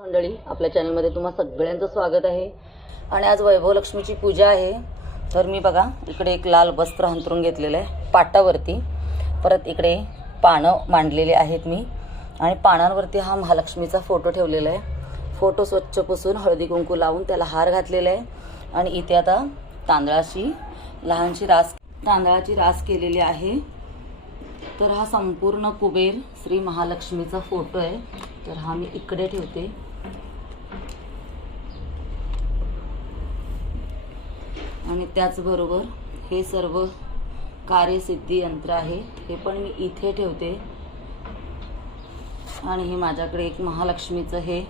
मंडळी, आपल्या चॅनलमध्ये तुम्हा सगळ्यांचं स्वागत आहे. आणि आज वैभवलक्ष्मीची पूजा आहे. तर मी बघा इकडे एक लाल वस्त्र अंथरून घेतलेलं आहे पाटावरती. परत इकडे पानं मांडलेली आहेत मी, आणि पानांवरती हा महालक्ष्मीचा फोटो ठेवलेला आहे. फोटो स्वच्छ पुसून हळदी कुंकू लावून त्याला हार घातलेला आहे. आणि इथे आता तांदळाची रास केलेली आहे. तर हा संपूर्ण कुबेर श्री महालक्ष्मीचा फोटो आहे. तर हा मी इकडे ठेवते. आणि त्याचबरोबर हे सर्व कार्यसिद्धी यंत्र आहे, हे पण मी इथे ठेवते. आणि हे माझ्याकडे एक महालक्ष्मीचं हे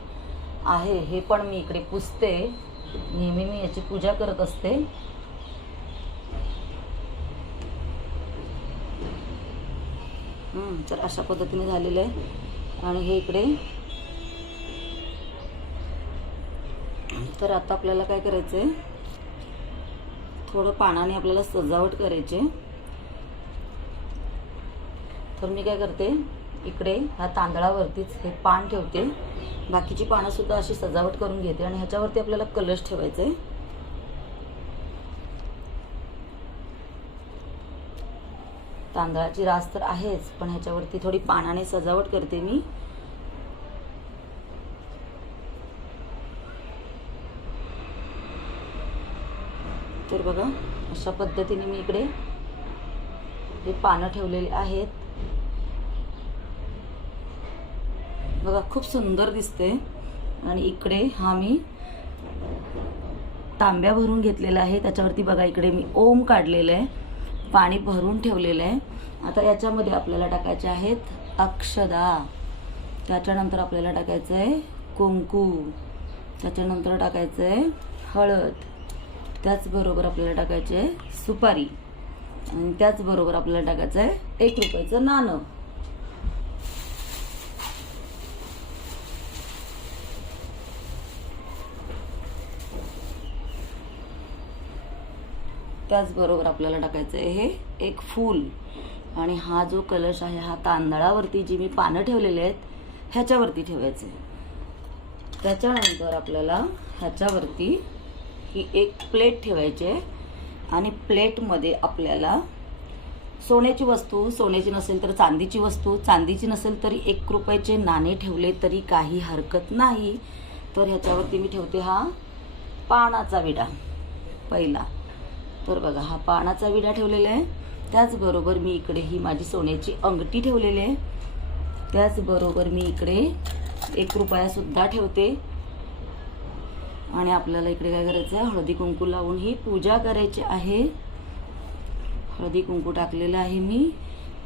आहे, हे पण मी इकडे पुसते. नेहमी मी याची पूजा करत असते. तर अशा पद्धतीने झालेलं आहे. आणि हे इकडे. तर आता आपल्याला काय करायचं आहे, थोडं पानाने आपल्याला सजावट करायची. तर मी काय करते, इकडे ह्या तांदळावरतीच हे पान ठेवते. बाकीची पानं सुद्धा अशी सजावट करून घेते. आणि ह्याच्यावरती आपल्याला कलश ठेवायचा आहे. तांदळाची रास तर आहेच, पण ह्याच्यावरती थोडी पानाने सजावट करते मी. तर बघा अशा पद्धतीने मी इकडे हे पानं ठेवलेले आहेत. बघा खूप सुंदर दिसते. आणि इकडे हा मी तांब्या भरून घेतलेला आहे. त्याच्यावरती बघा इकडे मी ओम काढलेलं आहे, पाणी भरून ठेवलेलं आहे. आता याच्यामध्ये आपल्याला टाकायचे आहेत अक्षदा. त्याच्यानंतर आपल्याला टाकायचं आहे कुंकू. त्याच्यानंतर टाकायचं आहे हळद. त्याचबरोबर आपल्याला टाकायचे आहे सुपारी. आणि त्याचबरोबर आपल्याला टाकायचं आहे 1 रुपयाचं नाणं. त्याचबरोबर आपल्याला टाकायचं आहे हे एक फूल. आणि हा जो कलश आहे हा तांदळावरती जी मी पानं ठेवलेली आहेत ह्याच्यावरती ठेवायचे. त्याच्यानंतर आपल्याला ह्याच्यावरती ही एक प्लेट ठेवायची आहे. आणि प्लेटमध्ये आपल्याला सोन्याची वस्तू, सोन्याची नसेल तर चांदीची वस्तू, चांदीची नसेल तरी 1 रुपयाचे नाणे ठेवले तरी काही हरकत नाही. तर ह्याच्यावरती मी ठेवते हा पानाचा विडा पहिला. तर बघा हा पानाचा विडा ठेवलेला आहे. त्याचबरोबर मी इकडे ही माझी सोन्याची अंगठी ठेवलेली आहे. त्याचबरोबर मी इकडे 1 रुपया सुद्धा ठेवते. आणि आपल्याला इकडे काय करायचं आहे, हळदी कुंकू लावून ही पूजा करायची आहे. हळदी कुंकू टाकलेलं आहे मी.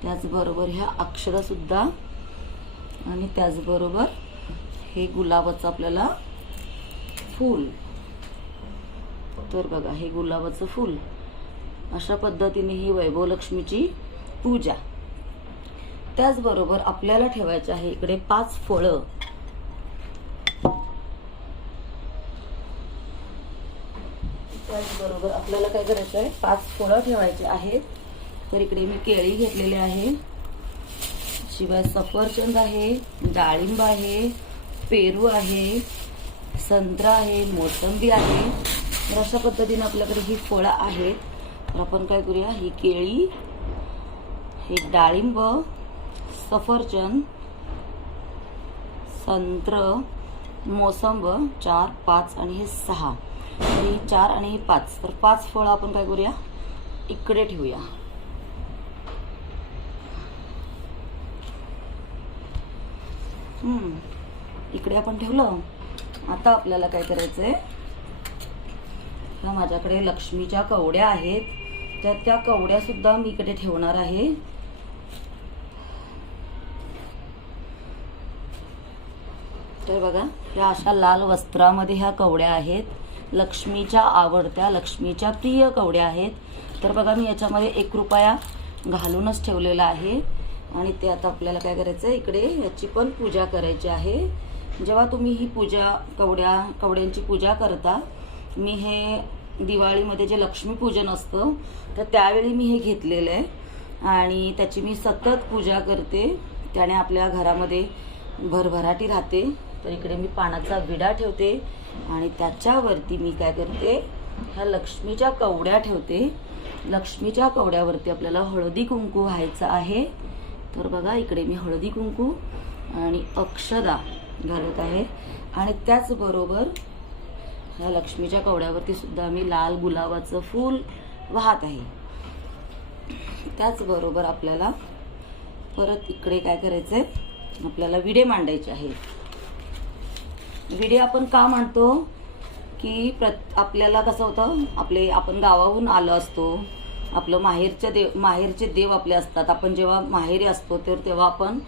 त्याचबरोबर ह्या अक्षरा सुद्धा. आणि त्याचबरोबर हे गुलाबाचं आपल्याला फूल. तर बघा हे गुलाबाचं फूल. अशा पद्धतीने ही वैभवलक्ष्मीची पूजा. त्याचबरोबर आपल्याला ठेवायचे आहे इकडे 5 फळं. त्याचबरोबर आपल्याला काय करायचं आहे, 5 फळं ठेवायचे आहेत. तर इकडे मी केळी घेतलेले आहे, शिवाय सफरचंद आहे, डाळिंब आहे, पेरू आहे, संत्रा आहे, मोसंबी आहे. तर अशा पद्धतीने आपल्याकडे ही फळं आहेत. तर आपण काय करूया, ही केळी, हे डाळिंब, सफरचंद, संत्र, मोसंब 4, 5 आणि हे 6. ही 4 आणि ही 5. तर 5 फळं आपण काय करूया, इकडे ठेवूया. इकडे आपण ठेवलं. आता आपल्याला काय करायचंय, माझ्याकडे लक्ष्मीच्या कवड्या आहेत, तर त्या कवड्या सुद्धा मी इकडे ठेवणार आहे. तर बघा ह्या अशा लाल वस्त्रामध्ये ह्या कवड्या आहेत. लक्ष्मीच्या आवडत्या, लक्ष्मीच्या प्रिय कवड्या आहेत. तर बघा मी याच्यामध्ये 1 रुपया घालूनच ठेवलेला आहे. आणि ते आता आपल्याला काय करायचं आहे, इकडे याची पण पूजा करायची आहे. जेव्हा तुम्ही ही पूजा कवड्यांची पूजा करता, मी हे दिवाळीमध्ये जे लक्ष्मीपूजन असतं तर त्यावेळी मी हे घेतलेलं आहे. आणि त्याची मी सतत पूजा करते. त्याने आपल्या घरामध्ये भरभराटी राहते. तर इकडे मी पानाचा विडा ठेवते आणि त्याच्यावरती मी काय करते, ह्या लक्ष्मीच्या कवड्या ठेवते. लक्ष्मीच्या कवड्यावरती आपल्याला हळदी कुंकू व्हायचं आहे. तर बघा इकडे मी हळदी कुंकू आणि अक्षदा घालत आहे आणि त्याचबरोबर ह्या लक्ष्मीच्या कवड्यावरती सुद्धा मी लाल गुलाबाचं फूल वाहत आहे. त्याचबरोबर आपल्याला परत इकडे काय करायचंय, आपल्याला विडे मांडायचे आहेत. विडे आपण का मांडतो की आपल्याला कसं होतं, आपण गावाहून आलो असतो, आपलं माहेरचे देव आपले असतात. आपण जेव्हा माहेरी असतो तर तेव्हा आपण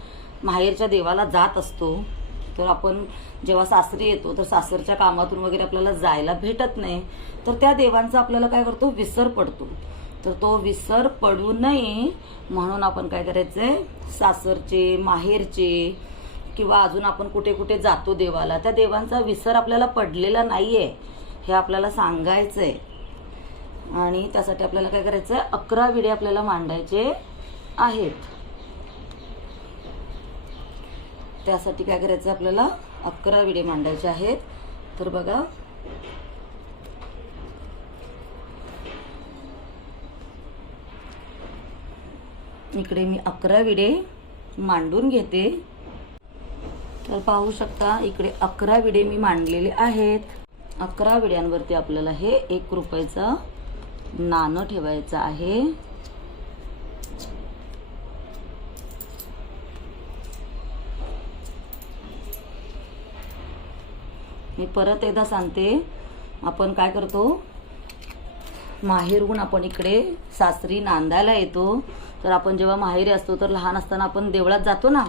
माहेरच्या देवाला जात असतो. तर आपण जेव्हा सासरी येतो तर सासरच्या कामातून वगैरे आपल्याला जायला भेटत नाही, तर त्या देवांचा आपल्याला काय करतो, विसर पडतो. तर तो विसर पडू नये म्हणून आपण काय करायचंय, सासरचे माहेरचे किंवा अजून आपण कुठे कुठे जातो देवाला, त्या देवांचा विसर आपल्याला पडलेला नाहीये हे आपल्याला सांगायचंय. आणि त्यासाठी आपल्याला काय करायचंय, 11 विडे आपल्याला मांडायचे आहेत. त्यासाठी काय करायचं, आपल्याला 11 विडे मांडायचे आहेत. तर बघा इकडे मी 11 विडे मांडून घेते. तर पाहू शकता इकडे 11 विडे मी मांडलेले आहेत. 11 विड्यांवरती आपल्याला हे 1 रुपयाचं नाणं ठेवायचं आहे. मी परत एकदा सांगते, आपण काय करतो, माहेरहून आपण इकडे सासरी नांदायला येतो. तर आपण जेव्हा माहेरी असतो तर लहान असताना आपण देवळात जातो ना,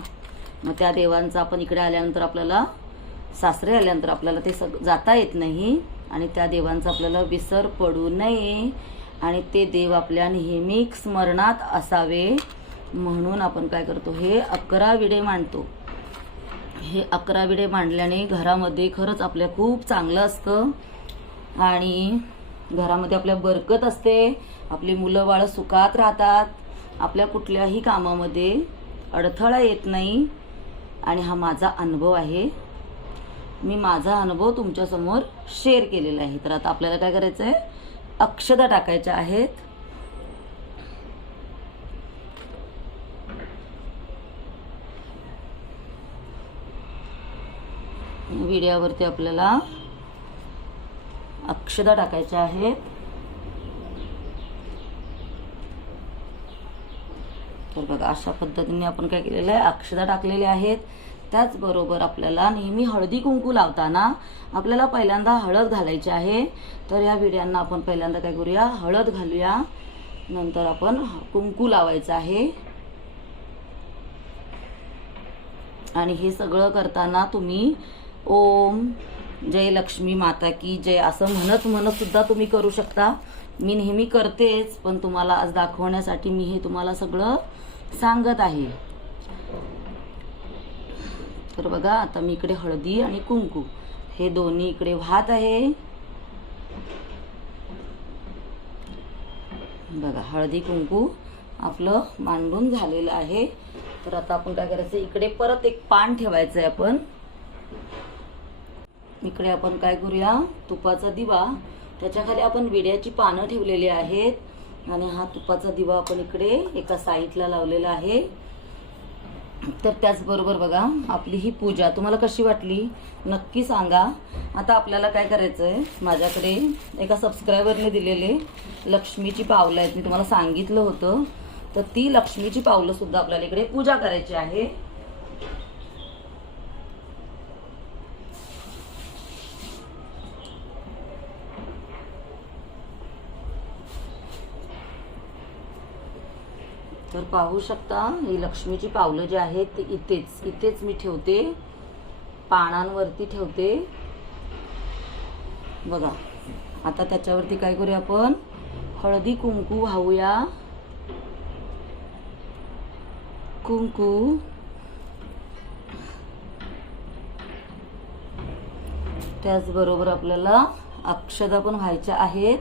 मग त्या देवांचा आपण इकडे आल्यानंतर आपल्याला, सासरे आल्यानंतर आपल्याला ते जाता येत नाही आणि त्या देवांचा आपल्याला विसर पडू नये आणि ते देव आपल्या नेहमी स्मरणात असावे म्हणून आपण काय करतो, हे 11 विडे मांडतो. हे 11 विडे मांडल्याने घरामध्ये खरंच आपल्या खूप चांगलं असतं आणि घरामध्ये आपल्या बरकत असते. आपली मुलं बाळं सुखात राहतात, आपल्या कुठल्याही कामामध्ये अडथळा येत नाही. आणि हा माझा अनुभव आहे, मी माझा अनुभव तुमच्यासमोर शेअर केलेला आहे. तर आता आपल्याला काय करायचं आहे, अक्षदा टाकायच्या आहेत. विड्यावरती आपल्याला अक्षदा टाकायच्या आहेत. तर बघा अशा पद्धतीने आपण काय केलेलं आहे, अक्षदा टाकलेल्या आहेत. त्याचबरोबर आपल्याला नेहमी हळदी कुंकू लावताना आपल्याला पहिल्यांदा हळद घालायची आहे. तर या विड्यांना आपण पहिल्यांदा काय करूया, हळद घालूया, नंतर आपण कुंकू लावायचं आहे. आणि हे सगळं करताना तुम्ही ओम जय लक्ष्मी माता की जय असं म्हणत सुद्धा तुम्ही करू शकता. मी नेहमी करतेच, पण तुम्हाला आज दाखवण्यासाठी मी हे तुम्हाला सगळं सांगत आहे. तर बघा आता मी इकडे हळदी आणि कुंकू हे दोन्ही इकडे वाहत आहे. बघा हळदी कुंकू आपलं मांडून झालेलं आहे. तर आता आपण काय करायचं, इकडे परत एक पान ठेवायचं आहे. आपण इकडे आपण काय करूया, तुपाचा दिवा, त्याच्याखाली आपण विड्याची पानं ठेवलेली आहेत आणि हा तुपाचा दिवा आपण इकडे एका साईडला लावलेला आहे. तर त्याचबरोबर बघा आपली ही पूजा तुम्हाला कशी वाटली नक्की सांगा. आता आपल्याला काय करायचंय, माझ्याकडे एका सबस्क्रायबरने दिलेले लक्ष्मीची पावलं आहेत, मी तुम्हाला सांगितलं होतं. तर ती लक्ष्मीची पावलं सुद्धा आपल्याला इकडे पूजा करायची आहे. तर पाहू शकता ही लक्ष्मीची पावलं जी आहेत ती इथेच मी ठेवते, पानांवरती ठेवते. बघा आता त्याच्यावरती काय करूया, आपण हळदी कुंकू वाहूया. कुंकू त्याचबरोबर आपल्याला अक्षदा पण व्हायच्या आहेत.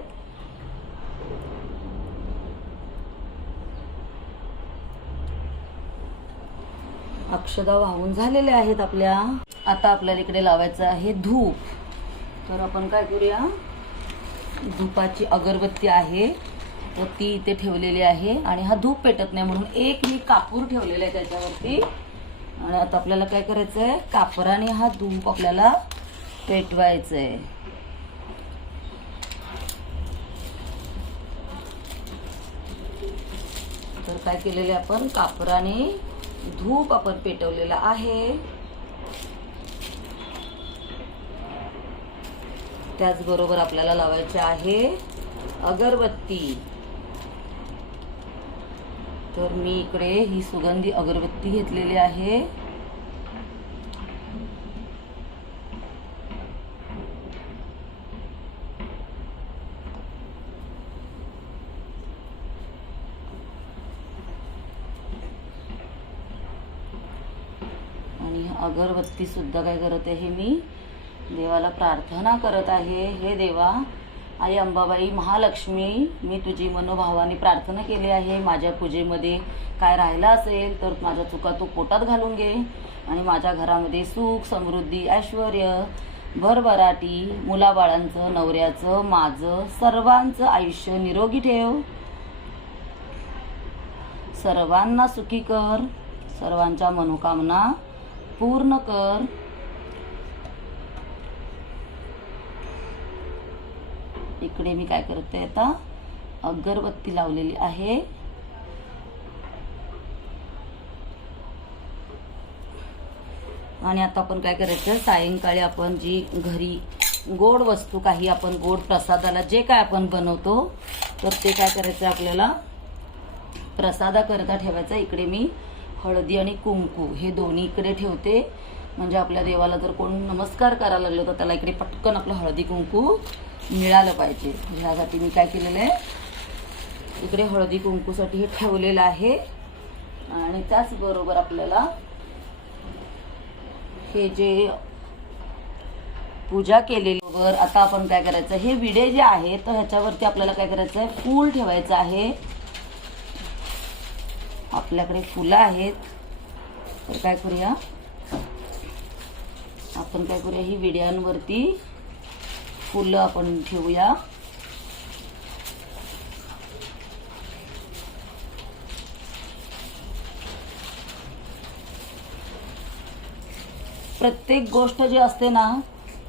अक्षदा वाहून झालेल्या आहेत आपल्या. आता आपल्याला इकडे लावायचं आहे धूप. तर आपण काय करूया, धूपाची अगरबत्ती आहे तर ती इथे ठेवलेली आहे आणि हा धूप पेटत नाही म्हणून एक मी कापूर ठेवलेला आहे त्याच्यावरती. आणि आता आपल्याला काय करायचं आहे, कापराने हा धूप आपल्याला पेटवायचं आहे. तर काय केलेले आपण, कापराने धूप आपण पेटवलेला आहे. त्याचबरोबर आपल्याला लावायचे आहे अगरबत्ती. तर मी इकडे ही सुगंधी अगरबत्ती घेतलेली आहे. आणि अगरबत्ती सुद्धा काय करत आहे, मी देवाला प्रार्थना करत आहे. हे देवा, आई अंबाबाई महालक्ष्मी, मी तुझी मनोभावाने प्रार्थना केली आहे. माझ्या पूजेमध्ये काय राहिलं असेल तर माझ्या चुका तू पोटात घालून घे आणि माझ्या घरामध्ये सुख समृद्धी ऐश्वर भरभराटी, मुलाबाळांचं, नवऱ्याचं, माझं सर्वांचं आयुष्य निरोगी ठेव. सर्वांना सुखी कर, सर्वांच्या मनोकामना पूर्ण कर. इकडे मी काय करते, आता अगरबत्ती लावलेली आहे. आणि आता आपण काय करायचं, सायंकाळी आपण जी घरी गोड वस्तू काही आपण गोड प्रसादाला जे काय आपण बनवतो तर ते काय करायचं, आपल्याला प्रसादाकरता ठेवायचं. इकडे मी हळदी आणि कुंकू हे दोन्ही इकडे ठेवते. म्हणजे आपल्या देवाला जर कोण नमस्कार करायला लागलो तर त्याला इकडे पटकन आपलं हळदी कुंकू मिळालं पाहिजे. ह्यासाठी मी काय केलेलं आहे, इकडे हळदी कुंकूसाठी हे ठेवलेलं आहे. आणि त्याचबरोबर आपल्याला हे जे पूजा केलेली वर आता आपण काय करायचं, हे विडे जे आहे तर ह्याच्यावरती आपल्याला काय करायचं आहे, फूल ठेवायचं आहे. आपल्याकडे फुलं आहेत तर काय करूया, आपण काय करूया, ही विड्यांवरती फुलं आपण ठेवूया. प्रत्येक गोष्ट जी असते ना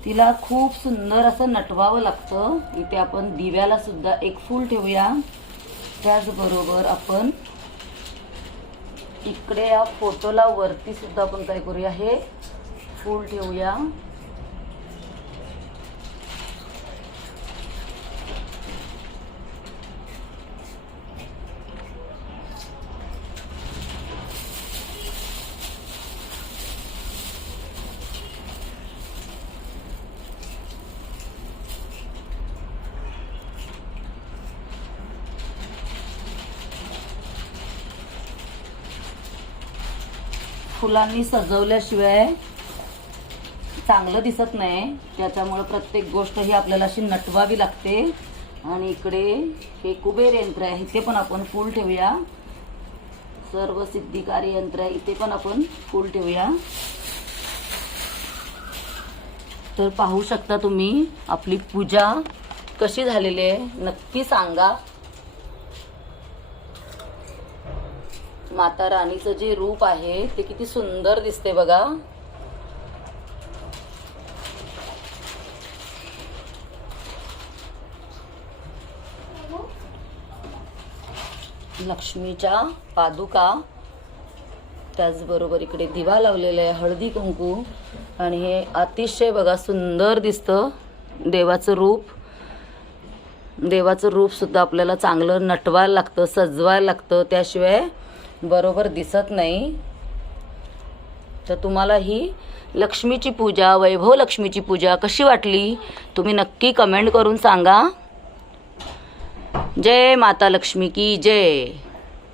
तिला खूप सुंदर असं नटवावं लागतं. इथे आपण दिव्याला सुद्धा एक फूल ठेवूया. त्याचबरोबर आपण इकडे या फोटोला वरती सुद्धा आपण काय करूया, हे फूल ठेवूया. फुलांनी सजवल्याशिवाय चांगलं दिसत नाही, त्याच्यामुळे प्रत्येक गोष्ट ही आपल्याला अशी नटवावी लागते. आणि इकडे हे कुबेर यंत्र आहे, इथे पण आपण फूल ठेवूया. सर्व सिद्धिकारी यंत्र आहे, इथे पण आपण फूल ठेवूया. तर पाहू शकता तुम्ही आपली पूजा कशी झालेली आहे, नक्की सांगा. माता राणीचं जे रूप आहे ते किती सुंदर दिसते बघा. लक्ष्मीच्या पादुका, त्याचबरोबर इकडे दिवा लावलेला आहे, हळदी कुंकू. आणि हे अतिशय बघा सुंदर दिसतं देवाचं रूप. देवाचं रूप सुद्धा आपल्याला चांगलं नटवायला लागतं, सजवायला लागतं, त्याशिवाय बरोबर दिसत नाही. तर तुम्हाला ही लक्ष्मीची पूजा, वैभव लक्ष्मीची पूजा कशी वाटली तुम्ही नक्की कमेंट करून सांगा. जय माता लक्ष्मी की जय.